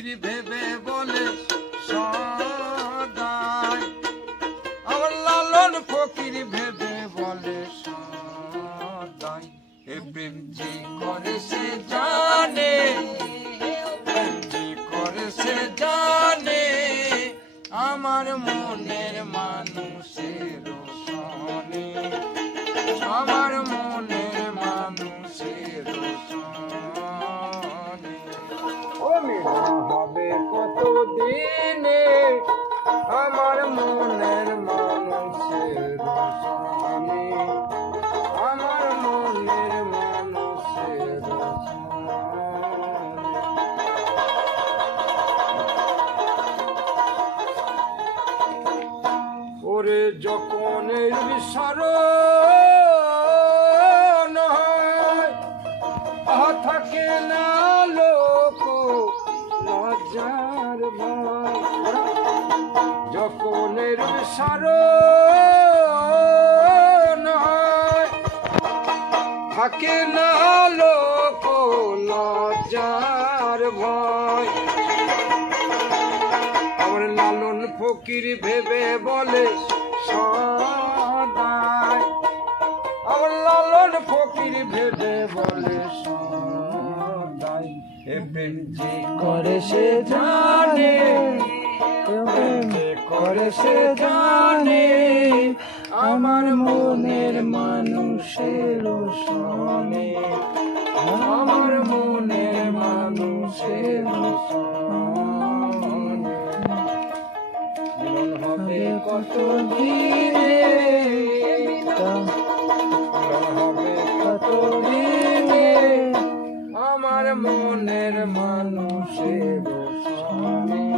ফকির ভেবে বলে সদাই, আমার লালন ফকির ভেবে বলে সদাই। এ প্রেম যে করে সে জানে, যে করে সে জানে, আমার মনের মানুষের সনে, আমার মনের মানুষের সনে। ও মিলন হবে কত দিনে, আমার মনের মানুষের সনে, আমার মনের মানুষের সনে। ওরে যখন এই বিস্মরণ হয়, থাকে না লোক লজ্জার ভয়। যখন এই বিস্মরণ হয়, থাকে না লোক লজ্জার ভয়। আমার লালন ফকির ভেবে বলে সদাই, আমার লালন ফকির ভেবে বলে সদাই। এ প্রেম যে করে সে জানে, যে করে সে জানে, আমার মনের মানুষের সনে, আমার মনের মানুষের সনে। মিলন হবে কত দিনে, মিলন হবে কত দিনে, আমার মনের মানুষের সনে।